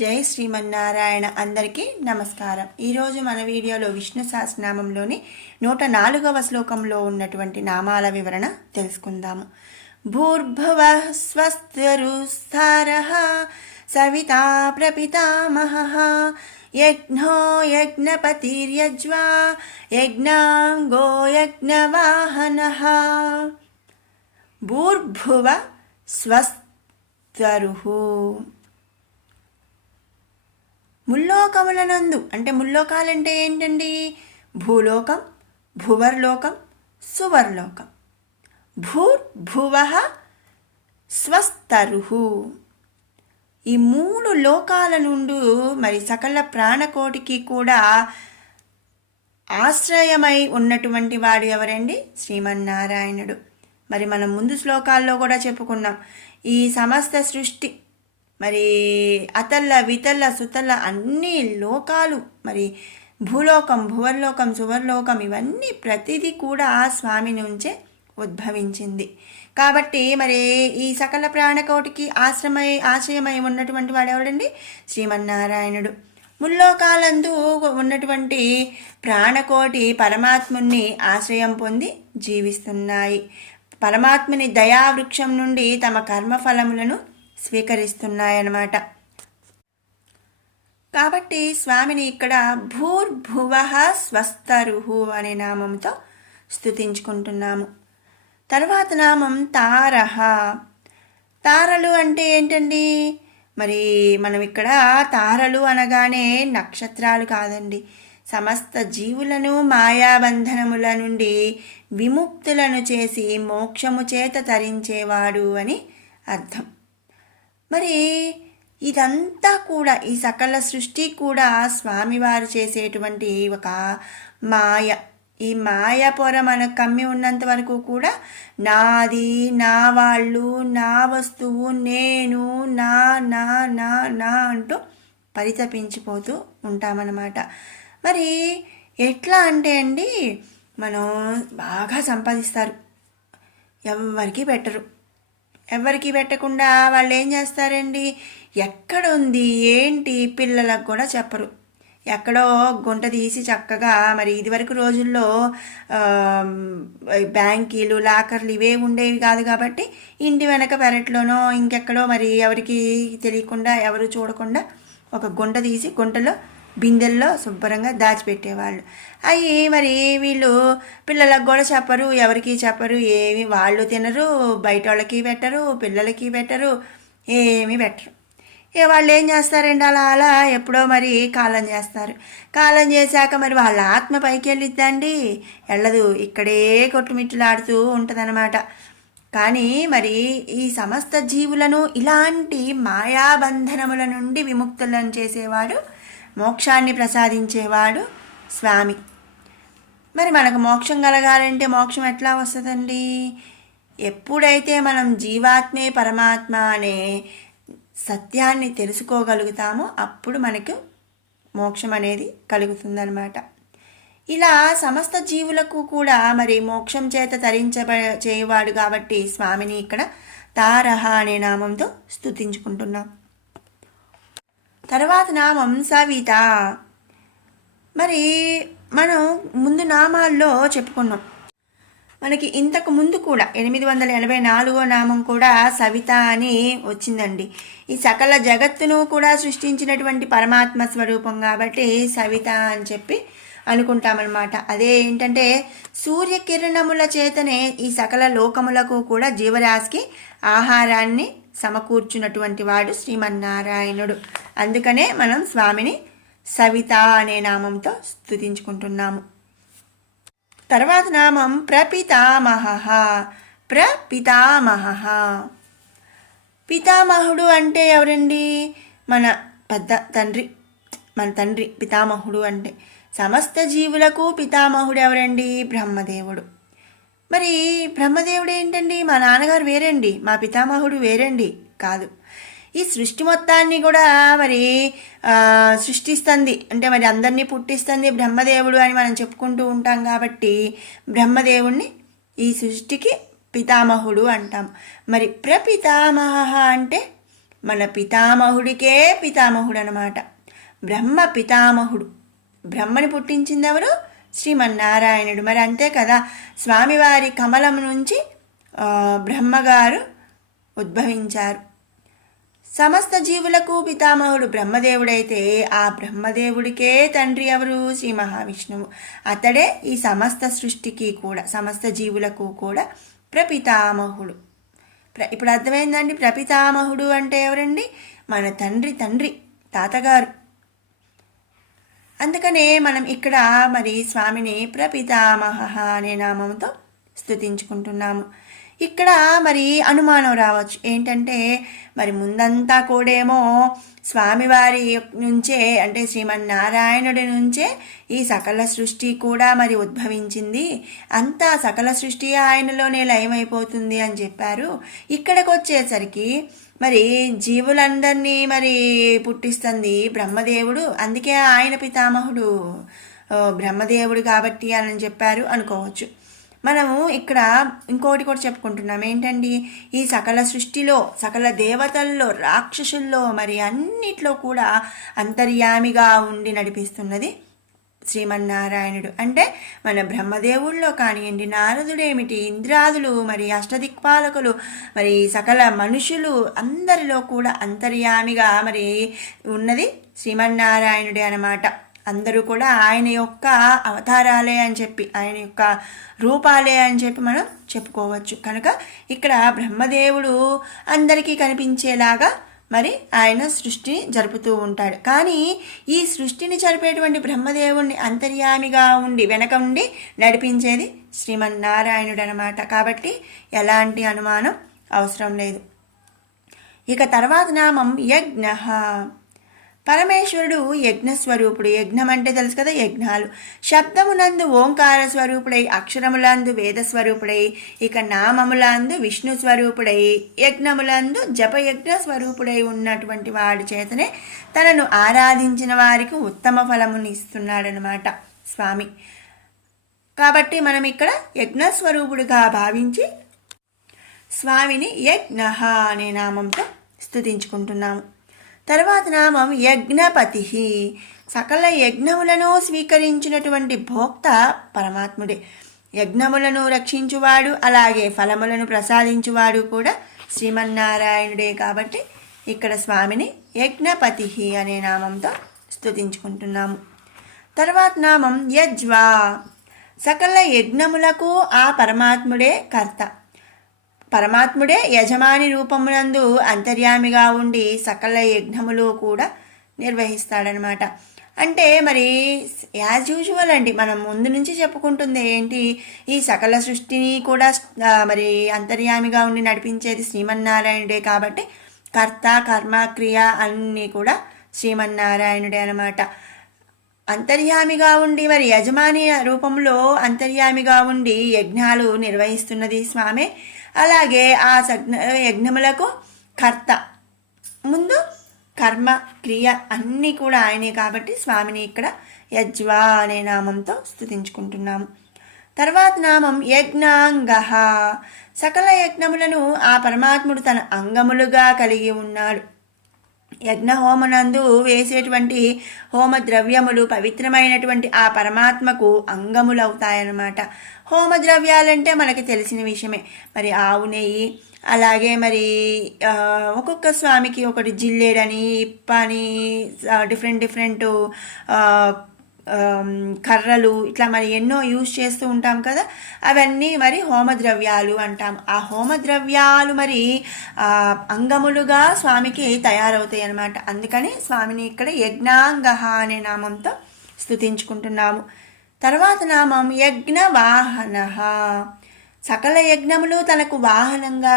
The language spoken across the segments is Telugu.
జై శ్రీమన్నారాయణ. అందరికీ నమస్కారం. ఈరోజు మన వీడియోలో విష్ణు సహస్రనామంలోని 104వ శ్లోకంలో ఉన్నటువంటి నామాల వివరణ తెలుసుకుందాము. భూర్భువః స్వస్తిరుస్థారః సవితా ప్రపితామహః యజ్ఞో యజ్ఞపతిర్యజ్వా యజ్ఞాంగో యజ్ఞవాహనః. భూర్భువ స్వస్తరుః. ముల్లోకములనందు అంటే ముల్లోకాలంటే ఏంటండి? భూలోకం, భువర్లోకం, సువర్లోకం. భూర్భువః స్వస్తరుః. ఈ 3 లోకాల నుండి మరి సకల ప్రాణకోటికి కూడా ఆశ్రయమై ఉన్నటువంటి వాడు ఎవరండి? శ్రీమన్నారాయణుడు. మరి మనం ముందు శ్లోకాల్లో కూడా చెప్పుకున్నాం, ఈ సమస్త సృష్టి మరి అతల్ల వితల్ల సుతల్ల అన్ని లోకాలు, మరి భూలోకం, భువర్లోకం, సువర్లోకం, ఇవన్నీ ప్రతిదీ కూడా ఆ స్వామి నుంచే ఉద్భవించింది. కాబట్టి మరి ఈ సకల ప్రాణకోటికి ఆశ్రయమై ఉన్నటువంటి వాడు ఎవడండి? శ్రీమన్నారాయణుడు. ముల్లోకాలందు ఉన్నటువంటి ప్రాణకోటి పరమాత్ముని ఆశ్రయం పొంది జీవిస్తున్నాయి. పరమాత్ముని దయావృక్షం నుండి తమ కర్మఫలములను స్వీకరిస్తున్నాయన్నమాట. కాబట్టి స్వామిని ఇక్కడ భూర్భువః స్వస్తరుః అనే నామంతో స్తుతించుకుంటున్నాము. తర్వాత నామం తారః. తారలు అంటే ఏంటండి? మరి మనం ఇక్కడ తారలు అనగానే నక్షత్రాలు కాదండి, సమస్త జీవులను మాయాబంధనముల నుండి విముక్తులను చేసి మోక్షము చేత తరించేవాడు అని అర్థం. మరి ఇదంతా కూడా, ఈ సకల సృష్టి కూడా స్వామివారు చేసేటువంటి ఒక మాయ. ఈ మాయ పొర మనకు కమ్మి ఉన్నంత వరకు కూడా నాది, నా వాళ్ళు, నా వస్తువు, నేను, నా నా నా నా అంటూ పరితపించిపోతూ ఉంటామన్నమాట. మరి ఎట్లా అంటే అండి, మనం బాగా సంపాదిస్తారు, ఎవరికి పెట్టరు. ఎవరికి పెట్టకుండా వాళ్ళు ఏం చేస్తారండి, ఎక్కడుంది ఏంటి పిల్లలకు కూడా చెప్పరు. ఎక్కడో గుంట తీసి చక్కగా, మరి ఇదివరకు రోజుల్లో బ్యాంకీలు, లాకర్లు ఇవే ఉండేవి కాదు కాబట్టి ఇంటి వెనక పెరట్లోనో ఇంకెక్కడో మరి ఎవరికి తెలియకుండా, ఎవరు చూడకుండా ఒక గుంట తీసి గుంటలో బిందెల్లో శుభ్రంగా దాచిపెట్టేవాళ్ళు. అవి మరి వీళ్ళు పిల్లలకు కూడా చెప్పరు, ఎవరికి చెప్పరు, ఏమి వాళ్ళు తినరు, బయట వాళ్ళకి పెట్టరు, పిల్లలకి పెట్టరు, ఏమీ పెట్టరు. వాళ్ళు ఏం చేస్తారండి, అలా అలా ఎప్పుడో మరి కాలం చేస్తారు. కాలం చేశాక మరి వాళ్ళ ఆత్మ పైకి వెళ్ళిద్దండి, వెళ్ళదు, ఇక్కడే కొట్టుమిట్టులాడుతూ ఉంటుందన్నమాట. కానీ మరి ఈ సమస్త జీవులను ఇలాంటి మాయాబంధనముల నుండి విముక్తులను చేసేవాడు, మోక్షాన్ని ప్రసాదించేవాడు స్వామి. మరి మనకు మోక్షం కలగాలంటే మోక్షం ఎట్లా వస్తుందండి? ఎప్పుడైతే మనం జీవాత్మే పరమాత్మ అనే సత్యాన్ని తెలుసుకోగలుగుతామో అప్పుడు మనకు మోక్షం అనేది కలుగుతుందన్నమాట. ఇలా సమస్త జీవులకు కూడా మరి మోక్షం చేత చేయవాడు కాబట్టి స్వామిని ఇక్కడ తారః అనే నామంతో స్తుతించుకుంటున్నాం. తర్వాత నామం సవిత. మరి మనం ముందు నామాల్లో చెప్పుకున్నాం, మనకి ఇంతకు ముందు కూడా 884వ నామం కూడా సవిత అని వచ్చిందండి. ఈ సకల జగత్తును కూడా సృష్టించినటువంటి పరమాత్మ స్వరూపం కాబట్టి సవిత అని చెప్పి అనుకుంటామన్నమాట. అదే ఏంటంటే సూర్యకిరణముల చేతనే ఈ సకల లోకములకు కూడా జీవరాశికి ఆహారాన్ని సమకూర్చున్నటువంటి వాడు శ్రీమన్నారాయణుడు. అందుకనే మనం స్వామిని సవిత అనే నామంతో స్తుతించుకుంటున్నాము. తర్వాత నామం ప్రపితామహః. ప్రపితామహః. పితామహుడు అంటే ఎవరండి? మన పెద్ద తండ్రి, మన తండ్రి పితామహుడు అంటే. సమస్త జీవులకు పితామహుడు ఎవరండి? బ్రహ్మదేవుడు. మరి బ్రహ్మదేవుడు ఏంటండి? మా నాన్నగారు వేరండి, మా పితామహుడు వేరండి కాదు. ఈ సృష్టి మొత్తాన్ని కూడా మరి సృష్టిస్తుంది అంటే మరి అందరినీ పుట్టిస్తుంది బ్రహ్మదేవుడు అని మనం చెప్పుకుంటూ ఉంటాం కాబట్టి బ్రహ్మదేవుణ్ణి ఈ సృష్టికి పితామహుడు అంటాం. మరి ప్రపితామహ అంటే మన పితామహుడికే పితామహుడు అనమాట. బ్రహ్మ పితామహుడు. బ్రహ్మని పుట్టించింది ఎవరు? శ్రీమన్నారాయణుడు. మరి అంతే కదా, స్వామివారి కమలం నుంచి బ్రహ్మగారు ఉద్భవించారు. సమస్త జీవులకు పితామహుడు బ్రహ్మదేవుడైతే ఆ బ్రహ్మదేవుడికే తండ్రి ఎవరు? శ్రీ మహావిష్ణువు. అతడే ఈ సమస్త సృష్టికి కూడా, సమస్త జీవులకు కూడా ప్రపితామహుడు. ఇప్పుడు అర్థమైందండి, ప్రపితామహుడు అంటే ఎవరండి? మన తండ్రి తాతగారు. అందుకనే మనం ఇక్కడ మరి స్వామిని ప్రపితామహ అనే నామంతో స్తుతించుకుంటున్నాము. ఇక్కడ మరి అనుమానం రావచ్చు ఏంటంటే, మరి ముందంతా కూడేమో స్వామివారి నుంచే, అంటే శ్రీమన్నారాయణుడి నుంచే ఈ సకల సృష్టి కూడా మరి ఉద్భవించింది, అంతా సకల సృష్టి ఆయనలోనే లయమైపోతుంది అని చెప్పారు. ఇక్కడికి వచ్చేసరికి మరి జీవులందరినీ మరి పుట్టిస్తుంది బ్రహ్మదేవుడు, అందుకే ఆయన పితామహుడు బ్రహ్మదేవుడు కాబట్టి అని చెప్పారు అనుకోవచ్చు. మనము ఇక్కడ ఇంకోటి కూడా చెప్పుకుంటున్నాం ఏంటండి, ఈ సకల సృష్టిలో, సకల దేవతల్లో, రాక్షసుల్లో, మరి అన్నిట్లో కూడా అంతర్యామిగా ఉండి నడిపిస్తున్నది శ్రీమన్నారాయణుడు. అంటే మన బ్రహ్మదేవుల్లో కానివ్వండి, నారదుడేమిటి, ఇంద్రాదులు, మరి అష్టదిక్పాలకులు, మరి సకల మనుషులు అందరిలో కూడా అంతర్యామిగా మరి ఉన్నది శ్రీమన్నారాయణుడే అన్నమాట. అందరూ కూడా ఆయన యొక్క అవతారాలే అని చెప్పి, ఆయన యొక్క రూపాలే అని చెప్పి మనం చెప్పుకోవచ్చు. కనుక ఇక్కడ బ్రహ్మదేవుడు అందరికీ కనిపించేలాగా మరి ఆయన సృష్టిని జరుపుతూ ఉంటాడు. కానీ ఈ సృష్టిని జరిపేటువంటి బ్రహ్మదేవుడిని అంతర్యామిగా ఉండి వెనక ఉండి నడిపించేది శ్రీమన్నారాయణుడు అనమాట. కాబట్టి ఎలాంటి అనుమానం అవసరం లేదు. ఇక తర్వాత నామం యజ్ఞ. పరమేశ్వరుడు యజ్ఞస్వరూపుడు. యజ్ఞం అంటే తెలుసు కదా, యజ్ఞాలు. శబ్దమునందు ఓంకార స్వరూపుడై, అక్షరములందు వేదస్వరూపుడై, ఇక నామములందు విష్ణు స్వరూపుడై, యజ్ఞములందు జపయజ్ఞ స్వరూపుడై ఉన్నటువంటి వాడి చేతనే తనను ఆరాధించిన వారికి ఉత్తమ ఫలముని ఇస్తున్నాడనమాట స్వామి. కాబట్టి మనం ఇక్కడ యజ్ఞస్వరూపుడుగా భావించి స్వామిని యజ్ఞ అనే నామంతో స్తుతించుకుంటున్నాము. తర్వాత నామం యజ్ఞపతి. సకల యజ్ఞములను స్వీకరించినటువంటి భోక్త పరమాత్ముడే. యజ్ఞములను రక్షించువాడు, అలాగే ఫలములను ప్రసాదించువాడు కూడా శ్రీమన్నారాయణుడే. కాబట్టి ఇక్కడ స్వామిని యజ్ఞపతి అనే నామంతో స్తుతించుకుంటున్నాము. తర్వాత నామం యజ్వా. సకల యజ్ఞములకు ఆ పరమాత్ముడే కర్త. పరమాత్ముడే యజమాని రూపమునందు అంతర్యామిగా ఉండి సకల యజ్ఞములు కూడా నిర్వహిస్తాడనమాట. అంటే మరి యాజ్ యూజువల్ అండి, మనం ముందు నుంచి చెప్పుకుంటుంది ఏంటి, ఈ సకల సృష్టిని కూడా మరి అంతర్యామిగా ఉండి నడిపించేది శ్రీమన్నారాయణుడే. కాబట్టి కర్త, కర్మ, క్రియ అన్నీ కూడా శ్రీమన్నారాయణుడే అనమాట. అంతర్యామిగా ఉండి మరి యజమాని రూపంలో అంతర్యామిగా ఉండి యజ్ఞాలు నిర్వహిస్తున్నది స్వామే. అలాగే ఆ యజ్ఞములకు కర్త, ముందు కర్మ, క్రియ అన్నీ కూడా ఆయనే. కాబట్టి స్వామిని ఇక్కడ యజ్వా అనే నామంతో స్తుతించుకుంటున్నాము. తర్వాత నామం యజ్ఞాంగ. సకల యజ్ఞములను ఆ పరమాత్ముడు తన అంగములుగా కలిగి ఉన్నాడు. యజ్ఞహోమనందు వేసేటువంటి హోమ ద్రవ్యములు పవిత్రమైనటువంటి ఆ పరమాత్మకు అంగములవుతాయన్నమాట. హోమ ద్రవ్యాలంటే మనకి తెలిసిన విషయమే. మరి ఆవు నెయ్యి, అలాగే మరి ఒక్కొక్క స్వామికి ఒకటి జిల్లేడని, ఇప్పని, డిఫరెంట్ కర్రలు, ఇట్లా మరి ఎన్నో యూజ్ చేస్తూ ఉంటాం కదా, అవన్నీ మరి హోమద్రవ్యాలు అంటాం. ఆ హోమద్రవ్యాలు మరి అంగములుగా స్వామికి తయారవుతాయి అన్నమాట. అందుకని స్వామిని ఇక్కడ యజ్ఞాంగ అనే నామంతో స్తుతించుకుంటున్నాము. తర్వాత నామం యజ్ఞ వాహన. సకల యజ్ఞములు తనకు వాహనంగా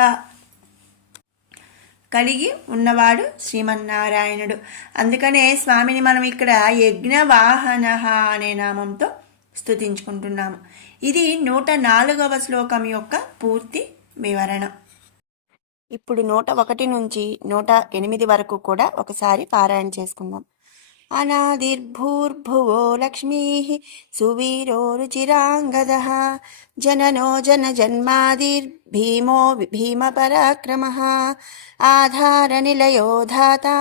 కలిగి ఉన్నవాడు శ్రీమన్నారాయణుడు. అందుకనే స్వామిని మనం ఇక్కడ యజ్ఞవాహన అనే నామంతో స్తుతించుకుంటున్నాము. ఇది 104వ శ్లోకం యొక్క పూర్తి వివరణ. ఇప్పుడు 101 నుంచి 108 వరకు కూడా ఒకసారి పారాయణ చేసుకుందాం. अनादिर्भूर्भुवो लक्ष्मीः सुवीरो रुचिराङ्गदः जननो जनजन्मादिर्भीमो भीमपराक्रमः आधारनिलयो धाता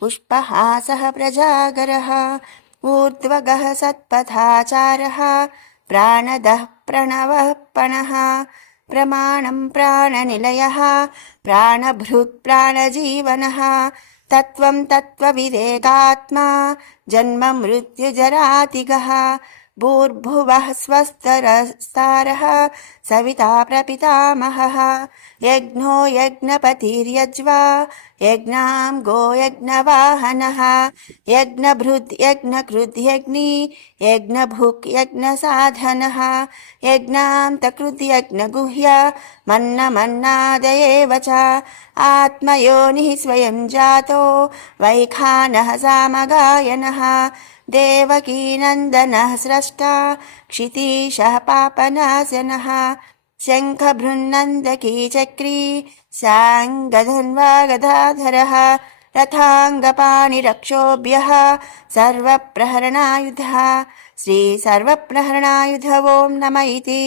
पुष्पहासः प्रजागरः ऊर्ध्वगः सत्पथाचारः प्राणदः प्रणवः पणः प्रमाणं प्राणनिलयः प्राणभृत् प्राणजीवनः तत्त्वं तत्त्वविदेकात्मा जन्म मृत्युजरातिगः भूर्भुवः स्वस्तरस्तारः सविता प्रपितामहः यज्ञो यज्ञपतिर्यज्वा यज्ञां गो यज्ञवाहनः यज्ञभृत् यज्ञकृत् यज्ञी यज्ञभुक् यज्ञसाधनः यज्ञान्तकृत् यज्ञगुह्य मन्नमन्नादयेव च आत्मयोनिः स्वयं जातो वैखानः सामगायनः देवकीनन्दनः स्रष्टा क्षितीशः पापनाशनः शङ्खभृन्नन्दकी चक्री साङ्गधन्वा गदाधरः रथाङ्गपाणिरक्षोभ्यः सर्वप्रहरणायुधः श्रीसर्वप्रहरणायुध ॐ नम इति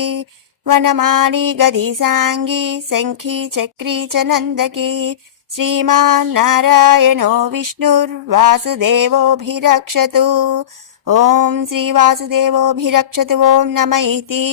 वनमाली गदिसाङ्गी शङ्खी चक्री च नन्दकी श्रीमान्नारायणो विष्णुर्वासुदेवोऽभिरक्षतु ॐ श्रीवासुदेवोऽभिरक्षतु ॐ नम इति।